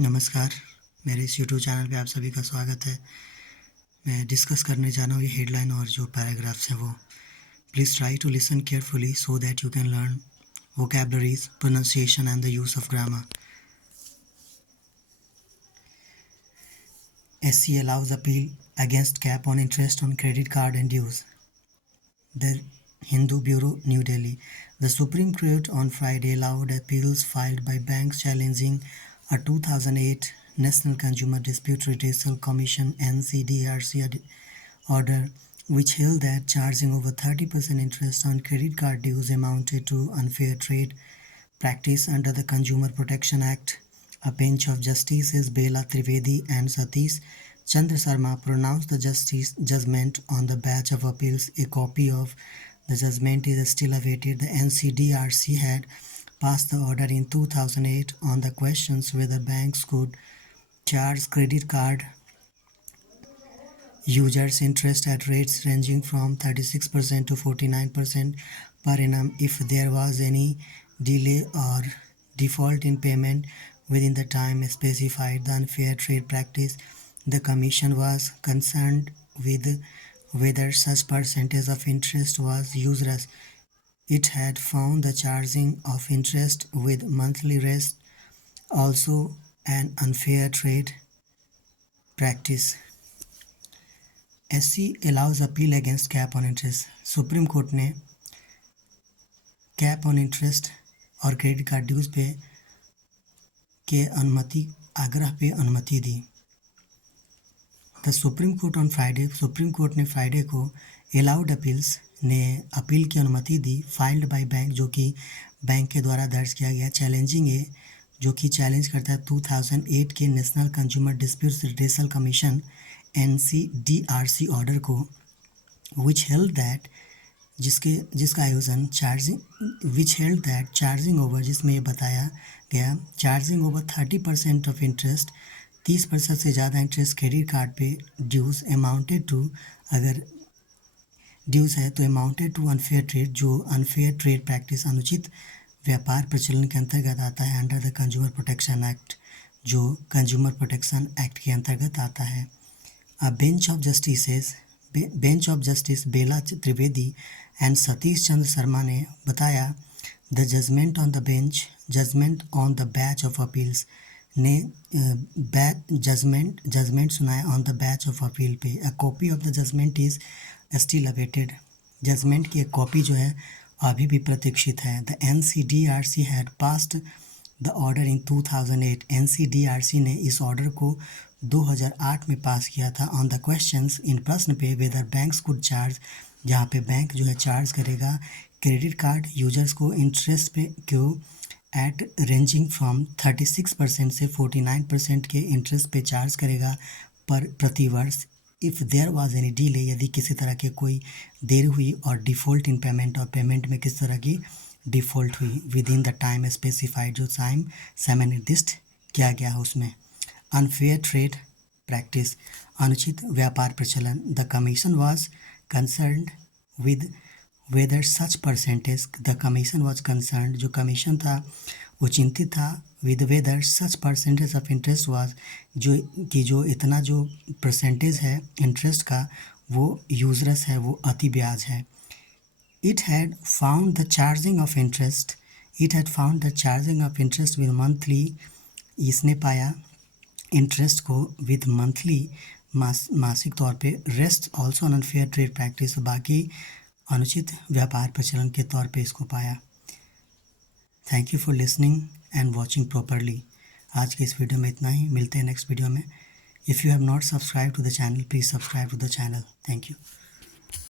नमस्कार, मेरे इस यूट्यूब चैनल पे आप सभी का स्वागत है। मैं डिस्कस करने जा रहा हूँ ये हेडलाइन और जो पैराग्राफ्स हैं वो। Please try to listen carefully so that you can learn vocabularies, pronunciation and the use of grammar. SC allows appeal against cap on interest on credit card and dues. The Hindu Bureau, New Delhi. The Supreme Court on Friday allowed appeals filed by banks challenging a 2008 National Consumer Dispute Redressal Commission (NCDRC) order, which held that charging over 30% interest on credit card dues amounted to unfair trade practice under the Consumer Protection Act. A bench of Justices Bela Trivedi and Satish Chandra Sharma pronounced the judgment on the batch of appeals. A copy of the judgment is still awaited. The NCDRC had passed the order in 2008 on the questions whether banks could charge credit card users interest at rates ranging from 36% to 49% per annum if there was any delay or default in payment within the time specified. The unfair trade practice. The Commission was concerned with whether such percentage of interest was usurious. It had found the charging of interest with monthly rest also an unfair trade practice. SC allows appeal against cap on interest. Supreme Court ने cap on interest और credit card dues पे के आग्रह पे अनुमति दी। The Supreme Court on Friday, Supreme Court ने Friday को अलाउड अपील्स ने अपील की अनुमति दी फाइल्ड बाय बैंक, जो कि बैंक के द्वारा दर्ज किया गया चैलेंजिंग है, जो कि चैलेंज करता है 2008 के national consumer dispute redressal commission NCDRC order को, विच हेल्ड दैट जिसका आयोजन चार्जिंग ओवर, जिसमें ये बताया गया चार्जिंग ओवर 30% ऑफ इंटरेस्ट, 30% से ज़्यादा इंटरेस्ट क्रेडिट कार्ड पे ड्यूज अमाउंटेड टू, अगर ड्यूज है तो अमाउंटेड टू अनफेयर ट्रेड, जो अनफेयर ट्रेड प्रैक्टिस अनुचित व्यापार प्रचलन के अंतर्गत आता है under the consumer protection act, जो कंज्यूमर प्रोटेक्शन एक्ट के अंतर्गत आता है। A bench of Justice Bela Trivedi and Satish Chandra Sharma ने बताया the judgment on the batch of appeals ने जजमेंट सुनाया on the batch of appeal पे। A copy of the judgment is still awaited. Judgment की एक copy जो है अभी भी प्रतीक्षित है। The NCDRC had passed the order in 2008. NCDRC ने इस ऑर्डर को 2008 में पास किया था ऑन द क्वेश्चंस, इन प्रश्न पे वेदर बैंक्स कुड चार्ज, जहाँ पे बैंक जो है चार्ज करेगा क्रेडिट कार्ड यूजर्स को इंटरेस्ट पे क्यों एट रेंजिंग फ्रॉम 36% से 49% के इंटरेस्ट पे चार्ज करेगा पर प्रति वर्ष। If there was any delay, यदि किसी तरह के कोई देर हुई, और डिफ़ॉल्ट इन पेमेंट, और पेमेंट में किस तरह की डिफ़ॉल्ट हुई within the time specified, जो टाइम समय निर्दिष्ट किया गया है उसमें। अनफेयर ट्रेड प्रैक्टिस, अनुचित व्यापार प्रचलन। The commission was concerned with whether such percentage, the commission was concerned, जो कमीशन था वो चिंतित था with whether such percentage of interest was, जो इतना जो परसेंटेज है इंटरेस्ट का वो यूजरस है, वो अति ब्याज है। It had found the charging of interest with monthly, इसने पाया इंटरेस्ट को विद मंथली मासिक तौर पे, rest also unfair trade practice, बाकी अनुचित व्यापार प्रचलन के तौर पे इसको पाया। Thank you for listening and watching properly. आज के इस वीडियो में इतना ही, मिलते हैं नेक्स्ट वीडियो में। If you have not subscribe to the channel, please subscribe to the channel. Thank you.